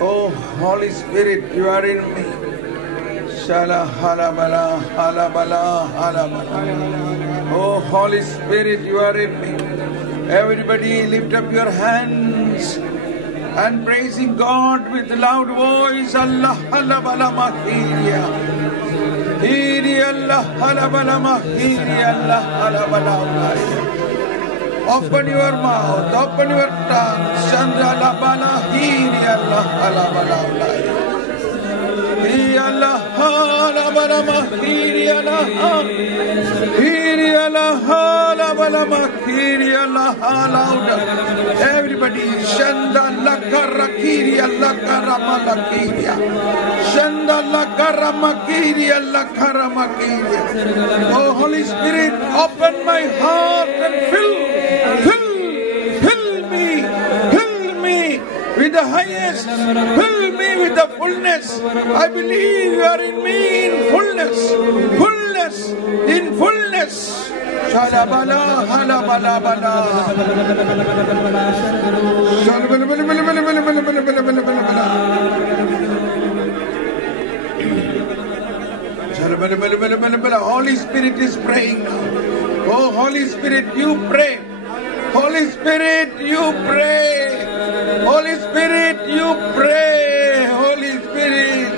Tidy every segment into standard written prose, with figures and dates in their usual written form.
Oh, Holy Spirit, you are in me. Shala halabala, halabala, halabala. Oh, Holy Spirit, you are in me. Everybody lift up your hands and praising God with loud voice. Allah halabala mahiriya. Hiri Allah halabala mahiriya. Allah halabala. Open your mouth, open your tongue. Chandra labala hiri Allah halabala. Hiri Allah halabala mahiri Allah. Hiri Allah halabala mahiri Allah halauda. Everybody, Shanda lakara kiri Allah karama kiriya. Shanda lakara makiri Allah karama kiriya. Oh, Holy Spirit, open my heart and fill me with the highest, fill me with the fullness. I believe you are in me in fullness, in fullness. Shalabala, halabala, bala. Holy Spirit is praying now. Oh, Holy Spirit, you pray. Holy Spirit, you pray. Holy Spirit, you pray. Holy Spirit,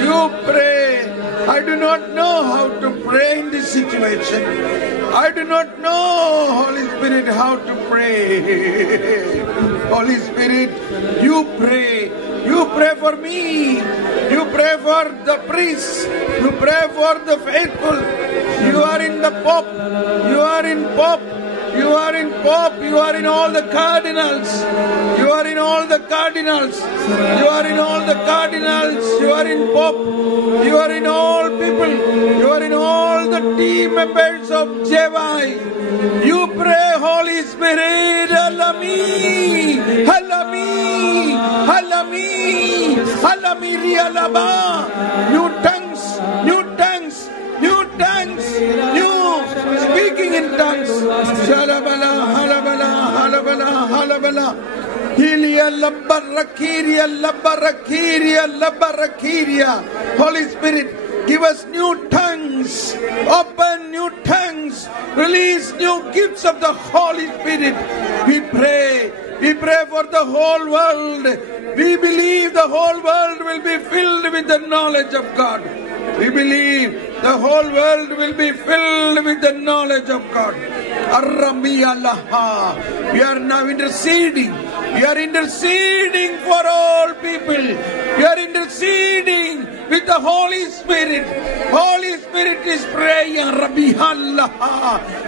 you pray. I do not know how to pray in this situation. I do not know, Holy Spirit, how to pray. Holy Spirit, you pray. You pray for me. You pray for the priests. You pray for the faithful. You are in the Pope. You are in Pope. You are in Pope, you are in all the cardinals. You are in all the cardinals. You are in all the cardinals. You are in Pope. You are in all people. You are in all the team members of JY. You pray, Holy Spirit, Halami, Halami, Halami, Halami Rialaba. New tongues, new tongues, new tongues, new speaking in tongues. Shalabala, halabala, halabala, halabala. Hilia labarakiria, labarakiria, labarakiria. Holy Spirit, give us new tongues. Open new tongues. Release new gifts of the Holy Spirit. We pray. We pray for the whole world. We believe the whole world will be filled with the knowledge of God. We believe the whole world will be filled with the knowledge of God. We are now interceding. We are interceding for all people. We are interceding with the Holy Spirit. Holy Spirit is praying. Rabbi Allah,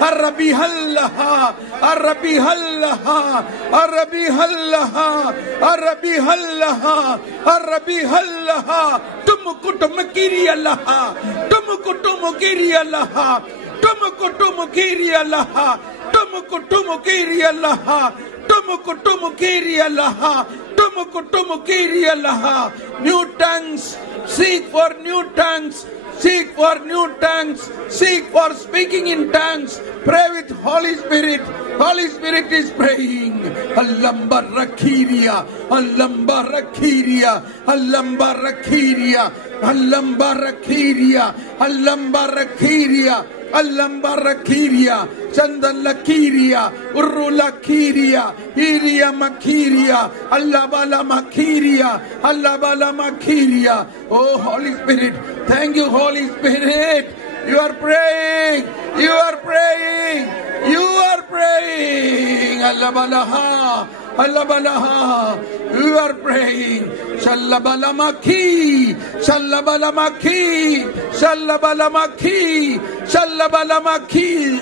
Rabbi Allah, Rabbi Allah, Rabbi Allah, Rabbi Allah, Rabbi Allah. Tumukutumukiri Allah, Tumukutumukiri Allah, Tumukutumukiri Allah, Tumukutumukiri Allah, Tumukutumukiri Allah, Tumukutumukiri Allah. New tongues, seek for new tongues. Seek for new tongues. Seek for speaking in tongues. Pray with Holy Spirit. Holy Spirit is praying. Allamba rakiria. Allamba rakiria. Allamba rakiria. Allamba rakiria. Allamba rakiria. Allamba rakiria. Chandala kiria. Urula kiria. Iria makiria. Allabala makiria. Allabala makiria. Oh, Holy Spirit. Thank you, Holy Spirit. You are praying. You are praying. You are praying. Allabalaha. Allabalaha. You are praying. Shallabalamaki. Shallabalamaki. Shallabalamaki. Shallabalamaki.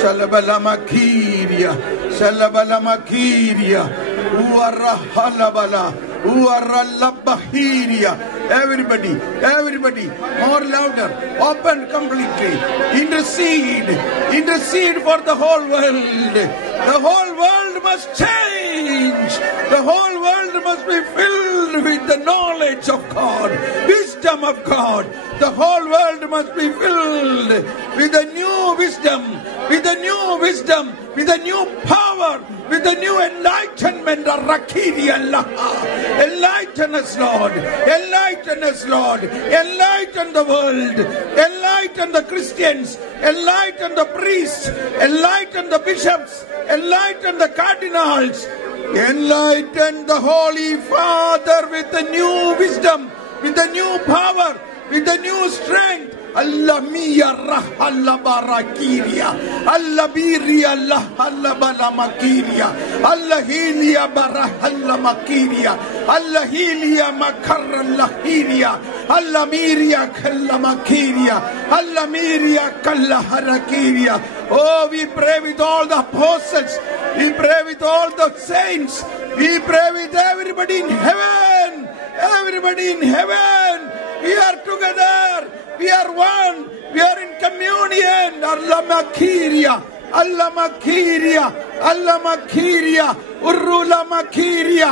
Shallabalamakiria. Shallabalamakiria. Uarahalabala. Uaralabahiria. Everybody, everybody, more louder, open completely, intercede for the whole world. The whole world must change. The whole world must be filled with the knowledge of God, wisdom of God. The whole world must be filled with the new wisdom, with the new wisdom, with a new power, with a new enlightenment. Enlighten us, Lord. Enlighten us, Lord. Enlighten the world. Enlighten the Christians. Enlighten the priests. Enlighten the bishops. Enlighten the cardinals. Enlighten the Holy Father with a new wisdom, with a new power, with a new strength. Allah miya Allah barakiria, Allah biria Allah bala makiria, Allah hilia barah Allah makiria, Allah hilia makar Allah hiria, Allah miria kalla makiria, Allah miria kalla harakiria. Oh, we pray with all the apostles, we pray with all the saints, we pray with everybody in heaven, everybody in heaven. We are together. We are one. We are in communion. Allah makiria. Allah makiria. Allah makiria. Urula makiria.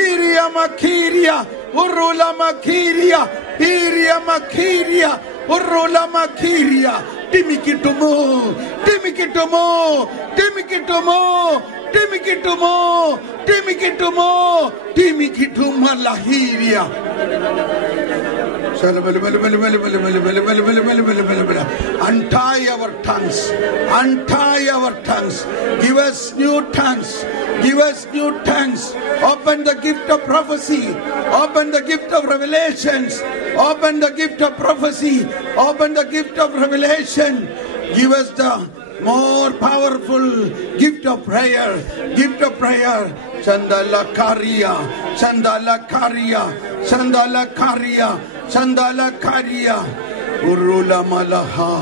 Iria makiria. Urula makiria. Iria makiria. Urula makiria. Timikitumo. Timikitumo. Timikitumo. Timikitumo. Timikitumo. Timikituma lahiria. Untie our tongues. Untie our tongues. Give us new tongues. Give us new tongues. Open the gift of prophecy. Open the gift of revelations. Open the gift of prophecy. Open the gift of revelation. Give us the more powerful gift of prayer. Gift of prayer. Chandala Karia. Chandala Karia. Chandala Karia. Chandala Karia. Urula Malaha.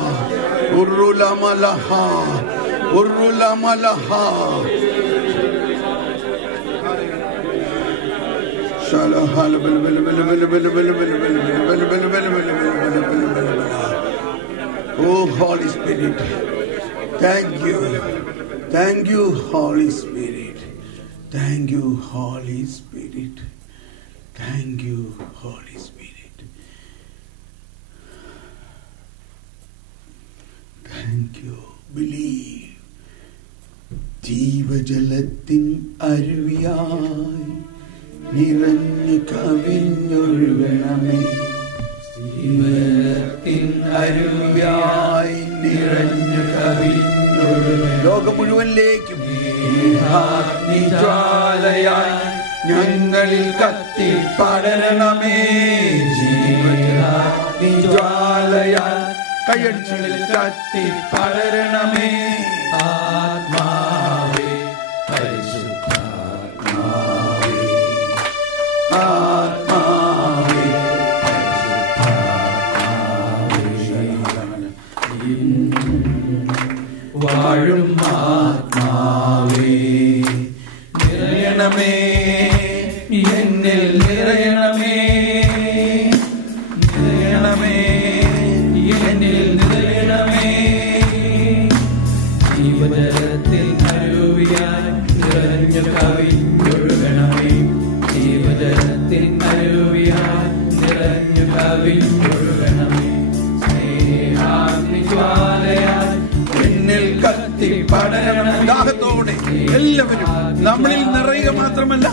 Urula Malaha. Urula Malaha. Oh, Holy Spirit. Thank you. Thank you, Holy Spirit. Thank you, Holy Spirit. Thank you, Holy Spirit. Thank you. Believe. ജീവജലത്തിൻ അരുവിയായി നിറഞ്ഞു കവിഞ്ഞൊഴുകണമേ. ജീവജലത്തിൻ അരുവിയായി നിറഞ്ഞു കവിഞ്ഞൊഴുകണമേ. ലോകം മുഴുവനിലേക്കും ജ്വാലയായി ഞങ്ങളിൽ കത്തി പടരണമേ. ജീവജ്വാലയായി കയ്യടിച്ചുള്ളിൽ കത്തി പടരണമേ. ആത്മാവേ പരിശുദ്ധാത്മാവേ. ആത്മാവേ പരിശുദ്ധാത്മാവേ. വാഴും ആത്മാവേ നിറയണമേ. എന്നിൽ നിറയണമേ. നിറയണമേ. എന്നിൽ നിറയണമേ. ജീവജലത്തിൽ അരുവിയായി നിറഞ്ഞു കവിഞ്ഞൊഴുകണമേ. ജീവജലത്തിൽ അരുവിയായി നിറഞ്ഞു കവിഞ്ഞൊഴുകണമേ. സ്നേഹാഗ്നിജ്വാലയായി എന്നിൽ കത്തി പടരണം. ദാഹത്തോടെ എല്ലാവരും നമ്മളിൽ നിറയുക മാത്രമല്ല,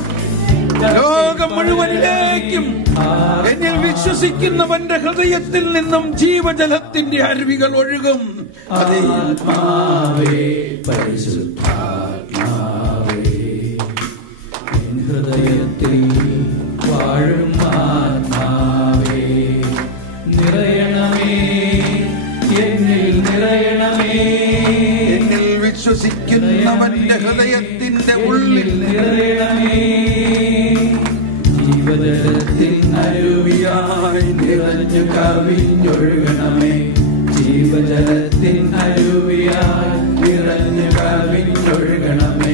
ലോകം മുഴുവനിലേക്കും എന്നിൽ വിശ്വസിക്കുന്നവന്റെ ഹൃദയത്തിൽ നിന്നും ജീവജലത്തിന്റെ അരുവികൾ ഒഴുകും. ആത്മാവേ പരിശുദ്ധാത്മാവേ ഹൃദയത്തിൽ വാഴും ആത്മാവേ നിറയണമേ. എന്നിൽ നിറയണമേ. എന്നിൽ വിശ്വസിക്കുന്നവന്റെ ഹൃദയത്തിന്റെ ഉള്ളിൽ നിറയണമേ. ജീവജലത്തിൽ അരുവിയായി നിറഞ്ഞു കവിഞ്ഞൊഴുകണമേ. ജീവജലത്തിൽ അരുവിയായി നിറഞ്ഞു കവിഞ്ഞൊഴുകണമേ.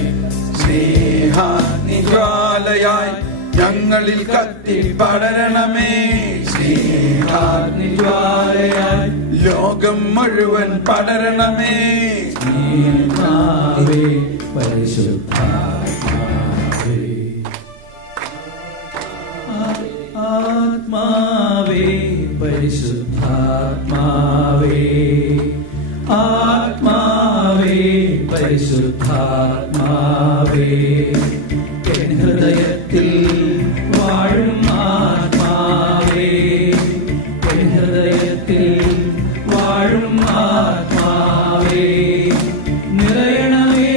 സ്നേഹാഗ്നിജ്വാലയായി ഞങ്ങളിൽ കത്തി പടരണമേ. സ്നേഹാഗ്നിജ്വാലയായി ലോകം മുഴുവൻ പടരണമേ. ആത്മാവേ പരിശുദ്ധാത്മാവേ. ആത്മാവേ പരിശുദ്ധാത്മാവേ. ആത്മാവേ പരിശുദ്ധാത്മാവേ എൻ ഹൃദയത്തിൽ വാഴും ആത്മാവേ എൻ ഹൃദയത്തിൽ വാഴും ആത്മാവേ നിറയണമേ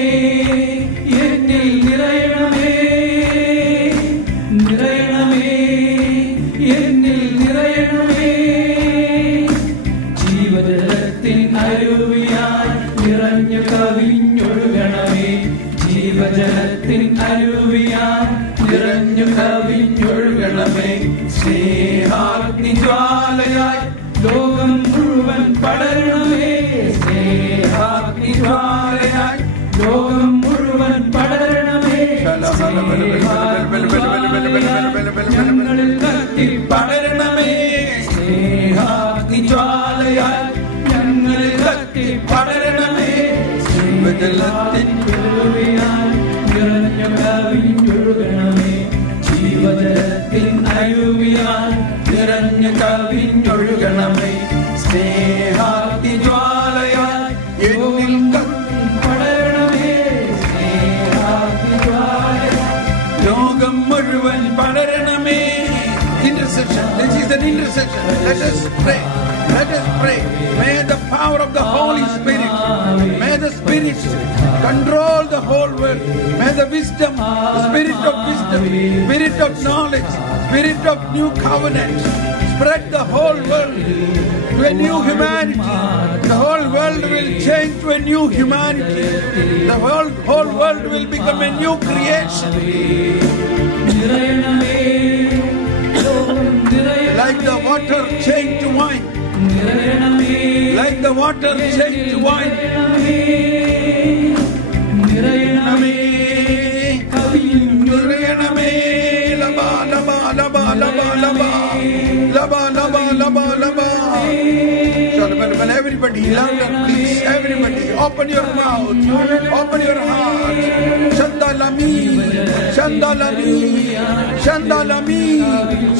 എന്നിൽ നിറയണമേ നിറയണമേ എന്നിൽ നിറയണമേ ജീവജലത്തിൻ അരുവിയായി നിറഞ്ഞു കവിഞ്ഞൊഴുകണമേ ജീവജലത്തിൻ അരുവിയായി നിറഞ്ഞു കവിഞ്ഞൊഴുകണമേ സ്നേഹാഗ്നി ജ്വാലയായി ലോകം മുഴുവൻ പടരണമേ സ്നേഹാഗ്നി ജ്വാലയായി ലോകം മുഴുവൻ പടരണമേ ഞങ്ങളിൽ കത്തി പടരണമേ സ്നേഹാഗ്നി ജ്വാലയായി ഞങ്ങളിൽ കത്തി പടരണമേ ജീവജലത്തിൻ അരുവിയായി നിറഞ്ഞു കവിഞ്ഞൊഴുകണമേ ജീവജലത്തിൻ അരുവിയായി നിറഞ്ഞു കവിഞ്ഞൊഴുകണമേ സ്നേഹാഗ്നി ജ്വാലയായി എന്നിൽ പടരണമേ സ്നേഹാഗ്നി ജ്വാലയായി ലോകം മുഴുവൻ പടരണമേ. Intercession. This is an intercession. Let us pray. Let us pray. May the power of the Holy Spirit, may the Spirit control the whole world. May the wisdom, the spirit of wisdom, spirit of knowledge, spirit of new covenant spread the whole world to a new humanity. The whole world will change to a new humanity. The whole world will become a new creation. Like the water changed to wine. Like the water changed to wine. Nirayaname, Nirayaname, Laba, Laba, Laba, Laba, Laba, Laba, Laba, Laba, Laba. Everybody, louder, please. Everybody, open your mouth, open your heart. Shandalami, Shandalami, Shandalami,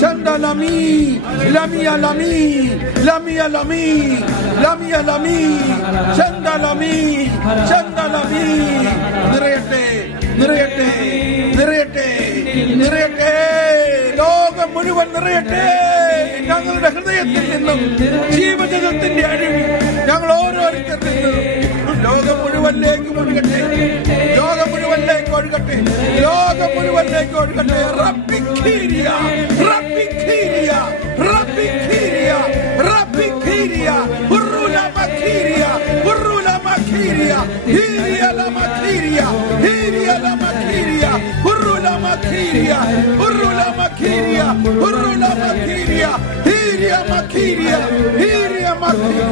Shandalami, Lami Alami, Lami Alami, Lami Alami, Shandalami, Shandalami. Nirayate, Nirayate, Nirayate, Nirayate. ലോകം മുഴുവൻ നിറയട്ടെ. ഞങ്ങളുടെ ഹൃദയത്തിൽ നിന്നും ജീവജലത്തിന്റെ അരുവി ഞങ്ങൾ ഓരോരുത്തരിൽ നിന്നും ലോകം മുഴുവനിലേക്ക് ഒഴുകട്ടെ. ലോകം മുഴുവനിലേക്ക് ഒഴുകട്ടെ. ലോകം മുഴുവനിലേക്ക് ഒഴുകട്ടെ. റബ്ബിഖീരിയ, റബ്ബിഖീരിയ, റബ്ബിഖീരിയ, റബ്ബിഖീരിയ, ഉറുലമഖീരിയ, ഉറുലമഖീരിയ, ഹീരിയലമഖീരിയ, ഹീരിയലമഖീരിയ, ഉറുലമഖീരിയ, ഉറുലമഖീരിയ, ഉറുലമഖീരിയ, ഹീരിയമഖീരിയ, ഹീരിയമഖീരിയ.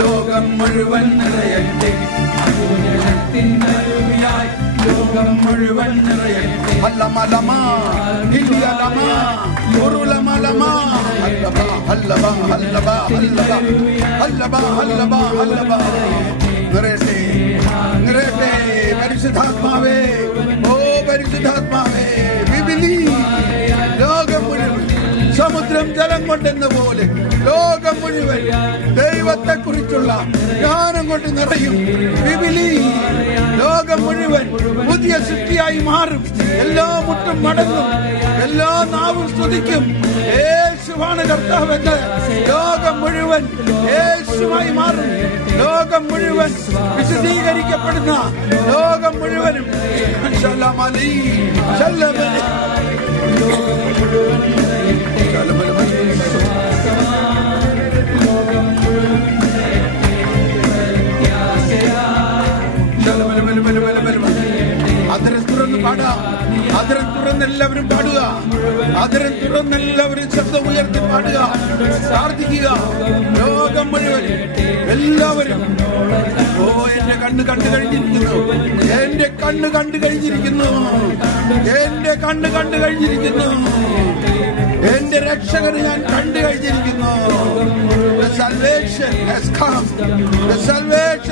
ലോകം മുഴുവൻ നിറയട്ടെ. ലോകം മുഴുവൻ നിറയട്ടെ. ഹല്ലമലമാ, ഹിലിയലമാ, ഉറുലമലമാ, ഹല്ലബാ, ഹല്ലബാ, ഹല്ലബാ, ഹല്ലബാ, ഹല്ലബാ, ഹല്ലബാ, ഹല്ലബാ. നിറയട്ടെ, നിറയട്ടെ. പരിശുദ്ധാത്മാവേ, ഓ പരിശുദ്ധാത്മാവേ, we believe. ലോകം മുഴുവൻ സമുദ്രം ജലം കൊണ്ടെന്ന പോലെ ലോകം മുഴുവൻ ദൈവത്തെ കുറിച്ചുള്ള ജ്ഞാനം കൊണ്ട് നിറയും. ലോകം മുഴുവൻ പുതിയ സൃഷ്ടിയായി മാറും. എല്ലാ മുട്ടും മടങ്ങും, എല്ലാ നാവും സ്തുതിക്കും. യേശുവാണ് കർത്താവെന്ന് ലോകം മുഴുവൻ യേശുവായി മാറും. ലോകം മുഴുവൻ വിശദീകരിക്കപ്പെടുന്ന ലോകം മുഴുവനും അതിരം തുറന്ന് പാടാം. അതിരം തുറന്നെല്ലാവരും പാടുക. അതിരം തുറന്നെല്ലാവരും ശബ്ദം ഉയർത്തി പാടുക, പ്രാർത്ഥിക്കുക. ലോകം മുഴുവൻ എല്ലാവരും. ഓ എന്റെ കണ്ണ് കണ്ടു കഴിഞ്ഞിരിക്കുന്നു, എന്റെ കണ്ണ് കണ്ടു കഴിഞ്ഞിരിക്കുന്നു, എന്റെ കണ്ണ് കണ്ടു കഴിഞ്ഞിരിക്കുന്നു, എന്റെ രക്ഷകനെ ഞാൻ കണ്ടു കഴിഞ്ഞിരിക്കുന്നു. The salvation has come. The salvation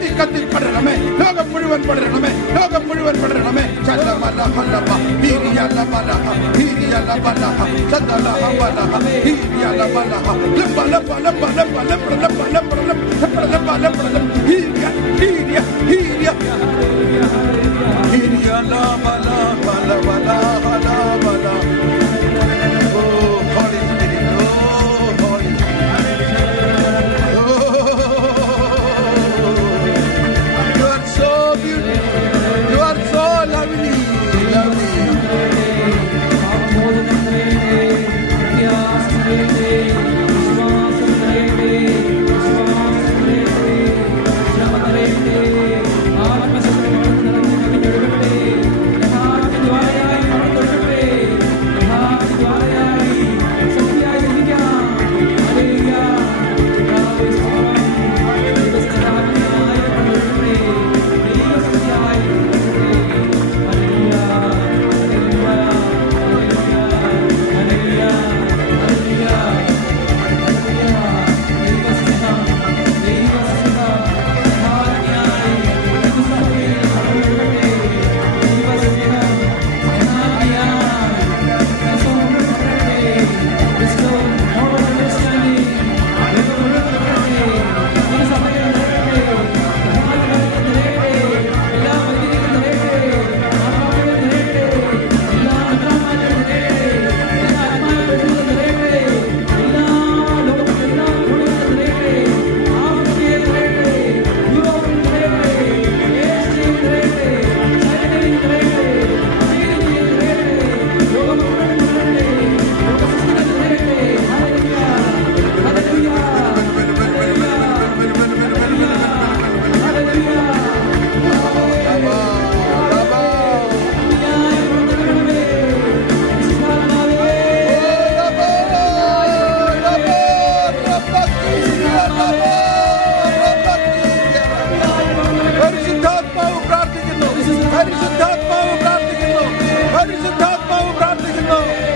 കത്തി പടരണമേ, ലോകം മുഴുവൻ പടരണമേ, ലോകം മുഴുവൻ പടരണമേ.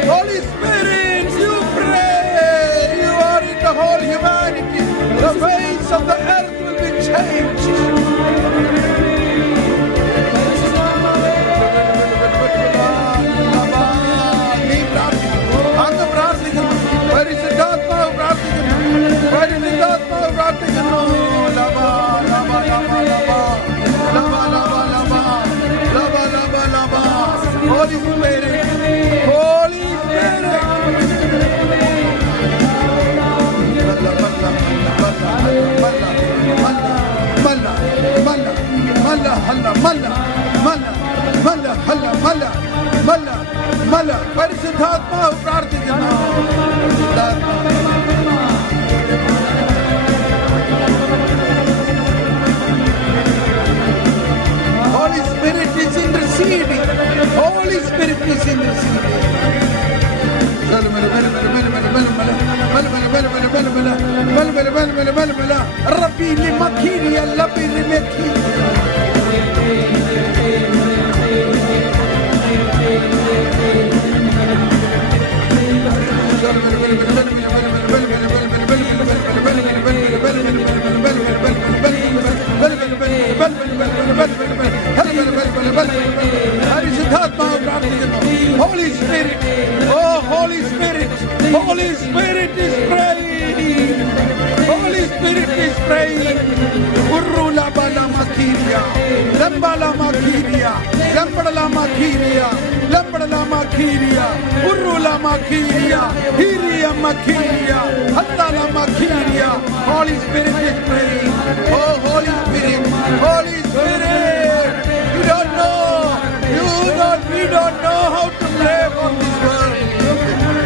Holy Spirit, you pray. You are in the whole humanity. The face of the earth will be changed. അങ്ങ് പ്രാർത്ഥിക്കുന്നു. പരിശുദ്ധാത്മാവ് പ്രാർത്ഥിക്കുന്നു. പരിശുദ്ധാത്മാവ് പ്രാർത്ഥിക്കുന്നു. ലബാ ലബാ ലബാ ലബാ ലബാ ലബാ ലബാ ലബാ ലബാ ലബാ. Holy Spirit, Holy Spirit. പരിശുദ്ധാത്മാവ് പ്രാർത്ഥിക്കുന്നു. Holy Spirit is interceding. Holy Spirit is interceding. Rabbi limakiri Rabbi limaki. Holy Spirit, oh Holy Spirit, Holy Spirit is praying. Holy Spirit is praying. Urula bala makiria, lambala makiria, lambala makiria, lambala makiria, urula makiria, hiria makiria, hatala makiria. Holy Spirit is praying. Oh Holy Spirit, Holy Spirit, you don't know, we don't know how to pray for this world.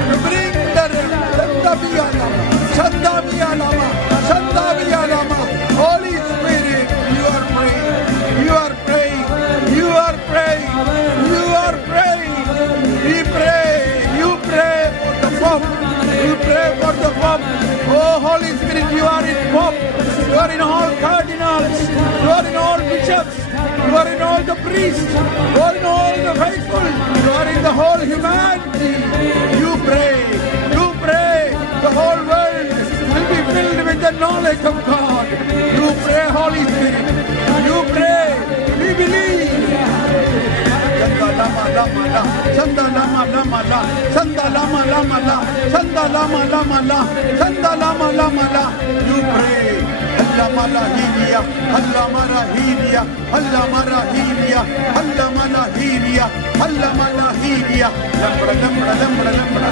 To bring the Shandaviyalama. Holy Spirit, you are praying, you are praying, you are praying, you are praying. We pray, you pray for the Pope, you pray for the Pope. Oh Holy Spirit, you are in Pope, you are in all cardinals, you are in all bishops, you are in all the priests, you are in all the faithful, you are in the whole humanity. You pray, the whole world will be filled with the knowledge of God. You pray, Holy Spirit, lama la, Santa lama lama la, Santa lama lama la, Santa lama lama la, Santa lama lama la. You pray. Allah Malahinia, Allah Marahinia, Allah Marahinia, Allah Malahinia, Allah Malahinia. Lambra, lambra, lambra, lambra.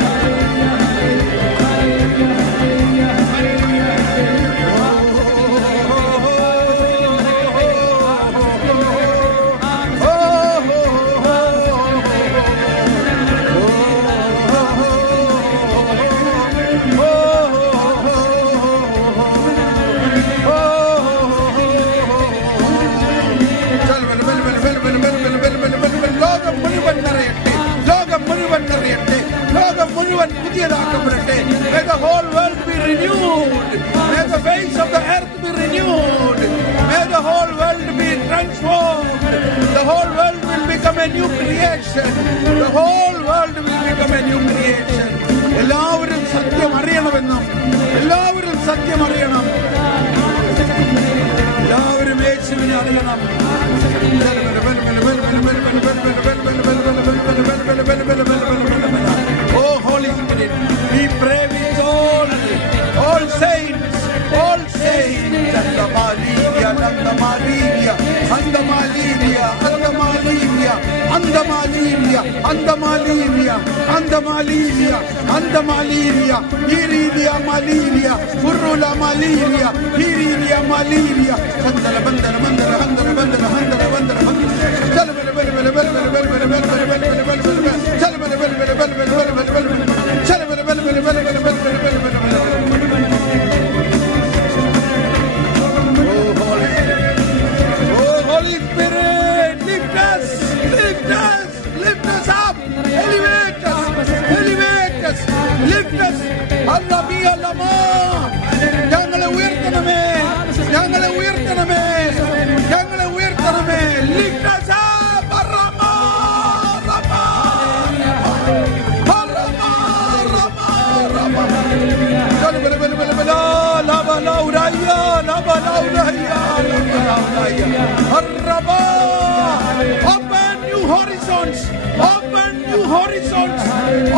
May the whole world be renewed. May the face of the earth be renewed. May the whole world be transformed. The whole world will become a new creation. The whole world will become a new creation. എല്ലാവരും സത്യം അറിയണമെന്നും എല്ലാവരും സത്യം അറിയണം. എല്ലാവരും യേശുവിനെ അറിയണം. Oh Holy Spirit, we pray with all saints, all saints. Andamalinia, Andamalinia, Andamalinia, Andamalinia, Andamalinia, Andamalinia, Andamalinia, Andamalinia, Iridia Malinia, Urula Malinia, Iridia Malinia, Handala Bandana Mandala, Handala Bandana, Handala Bandana, Holy Spirit, lift us up, elevate us, lift us. Allah be Allah. Jangle uirtaname, lift us up. Open new horizons, open new horizons,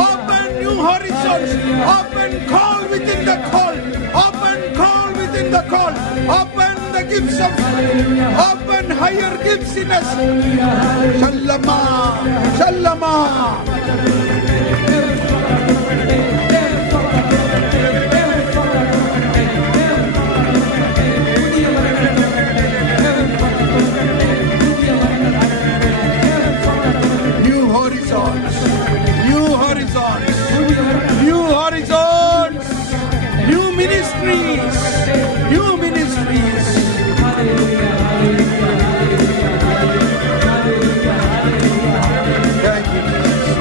open new horizons, open call within the call, open call within the call, open the gifts of, open higher gifts in us. Shalama, Shalama. New horizons, new ministries, new ministries. Thank you,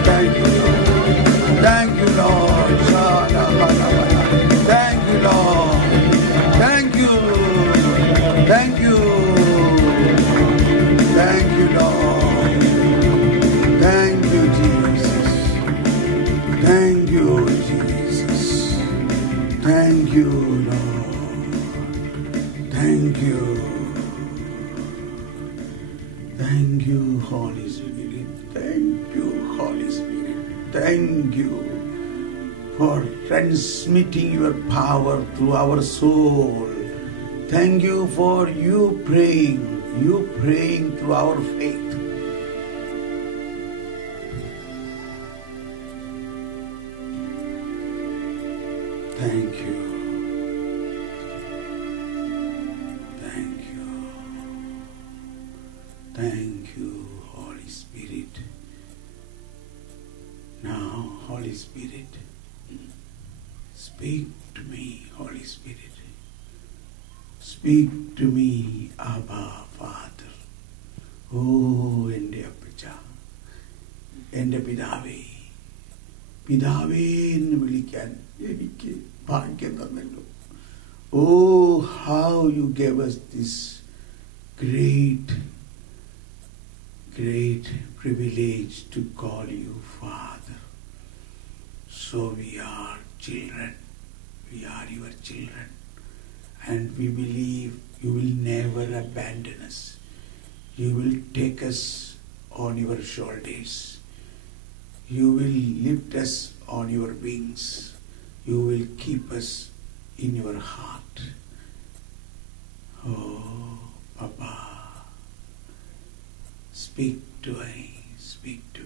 thank you, thank you, Lord. Thank you, Lord. Thank you, thank you, thank you, Lord. Thank you, Jesus. Thank you, Jesus. Thank you, Lord. Thank you. Thank you, Holy Spirit. Thank you, Holy Spirit. Thank you for transmitting your power through our soul. Thank you for you praying through our faith. Thank you. Thank you. Thank you, Holy Spirit. Now, Holy Spirit, speak to me, Holy Spirit. Speak to me, Abba, Father. Oh, എൻ്റെ അപ്പച്ച, എൻ്റെ പിതാവേ, പിതാവേ എന്ന് വിളിക്കാൻ എനിക്ക് ഭാഗ്യം തന്നല്ലോ. Oh, how you gave us this great privilege to call you Father. So we are children. We are your children. And we believe you will never abandon us. You will take us on your shoulders. You will lift us on your wings. You will keep us in your heart. Oh, Papa, speak to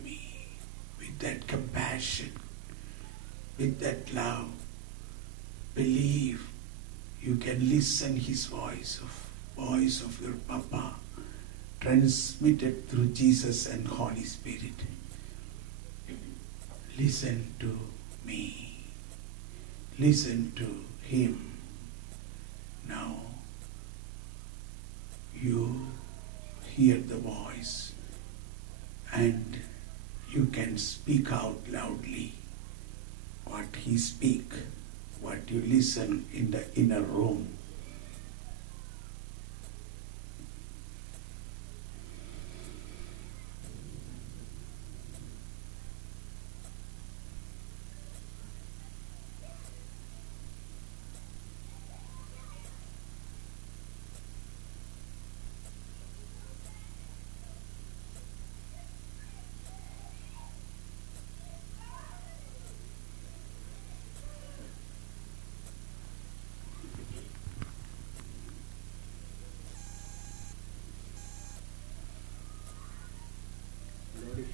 me with that compassion, with that love. Believe you can listen his voice of your Papa, transmitted through Jesus and Holy Spirit. Listen to me. Listen to him. Now you hear the voice and you can speak out loudly what he speaks, what you listen in the inner room.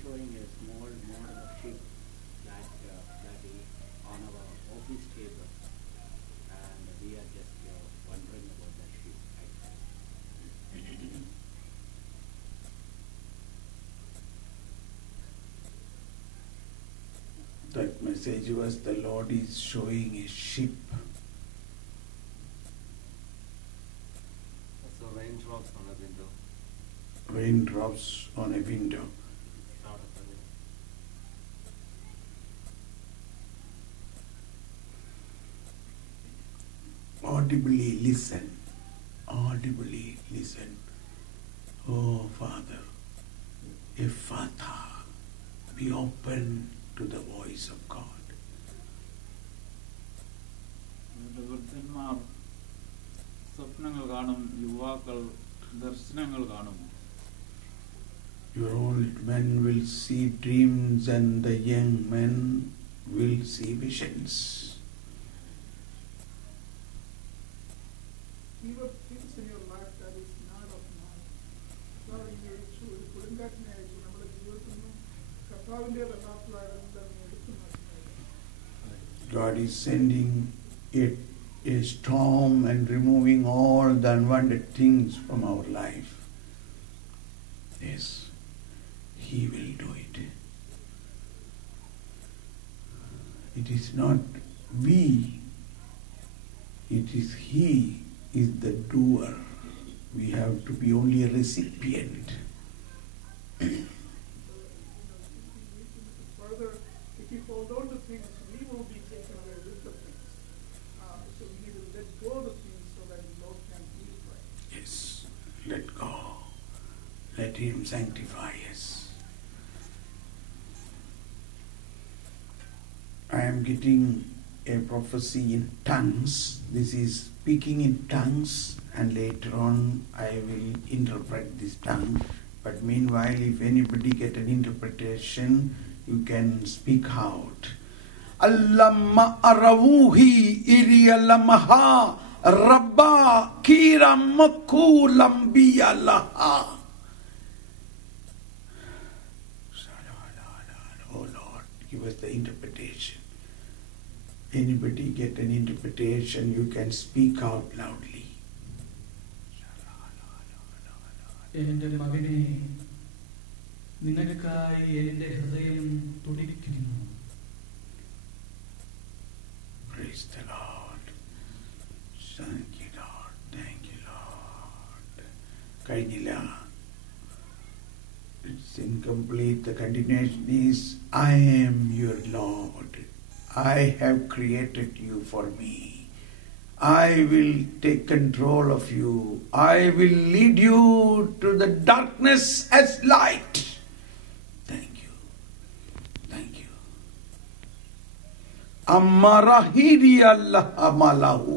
Showing a small model of sheep that is on our office table, and we are just wondering about that sheep. That message was the Lord is showing a sheep. So raindrops on a window. Raindrops on a window. Audibly listen. Audibly listen. Oh Father, Ephphatha, be open to the voice of God. വൃദ്ധന്മാർ സ്വപ്നങ്ങൾ കാണും, യുവാക്കൾ ദർശനങ്ങൾ കാണും. Your old men will see dreams and the young men will see visions. You have things in your life that is not of mine. Sorry, you couldn't get me. നമ്മുടെ ജീവിതത്തിൽ കർത്താവിൻ്റെതല്ലാത്തതായിരുന്നു എടുക്കുന്നത്. God is sending a storm and removing all the unwanted things from our life. Yes, He will do it. It is not we, it is He is the doer. We have to be only a recipient. Further, if we hold on to things, we will be taken away with the things. So we need to let go of the things so that the Lord can heal right. Yes, let go. Let Him sanctify us. I am getting a prophecy in tongues. This is speaking in tongues, and later on I will interpret this tongue. But meanwhile, if anybody get an interpretation, you can speak out. Allamma arawuhi iriyalamaha rabba kiramku lambiyalaha. Oh Lord, give us the interpretation. Anybody get an interpretation, you can speak out loudly. എൻ്റെ മകനെ, നിനക്കായി എൻ്റെ ഹൃദയം തുടിക്കുന്നു. Praise the Lord. Thank you, Lord. Thank you, Lord. കഴിഞ്ഞില്ല. It's incomplete. The continuation is, I am your Lord. I have created you for me. I will take control of you. I will lead you to the darkness as light. Thank you. Thank you. Ammarahiri Allah amalahu.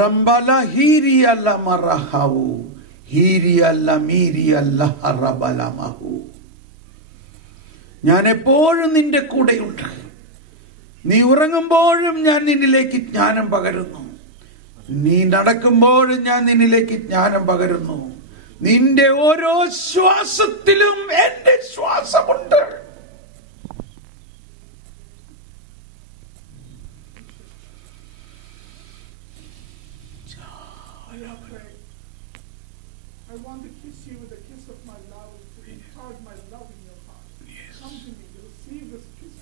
Rambalahiri Allah marahahu. Hiri Allah miri Allah rabalamahu. ഞാൻ എപ്പോഴും നിന്റെ കൂടെയുണ്ട്. നീ ഉറങ്ങുമ്പോഴും ഞാൻ നിന്നിലേക്ക് ജ്ഞാനം പകരുന്നു. നീ നടക്കുമ്പോഴും ഞാൻ നിന്നിലേക്ക് ജ്ഞാനം പകരുന്നു. നിന്റെ ഓരോ ശ്വാസത്തിലും എന്റെ ശ്വാസമുണ്ട്. I want to kiss you with a kiss of my love, to impart my love in your heart. Come to me, receive this kiss.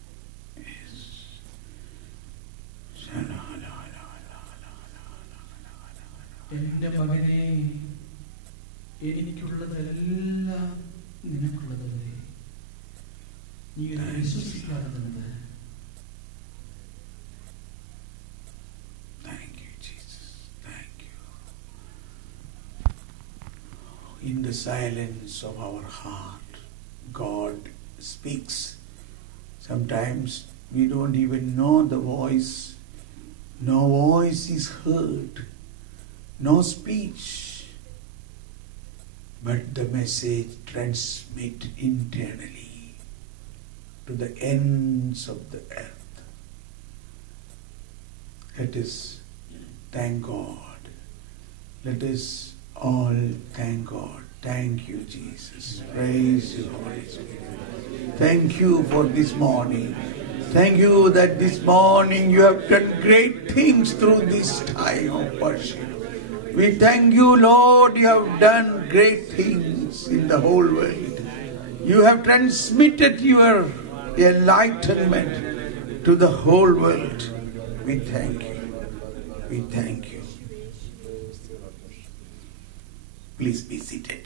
എന്റെ മകനെ, എനിക്കുള്ളതെല്ലാം നിനക്കുള്ളതല്ലേ? നീ എന്നെ വിശ്വസിക്കാറുണ്ട്. In the silence of our heart, God speaks. Sometimes we don't even know the voice. No voice is heard. No speech. But the message transmitted internally to the ends of the earth. Let us thank God. Let us all thank God. Thank you, Jesus. Praise you, Holy Spirit. Thank you for this morning. Thank you that this morning you have done great things through this time of worship. We thank you, Lord, you have done great things in the whole world. You have transmitted your enlightenment to the whole world. We thank you. We thank you. Please be seated.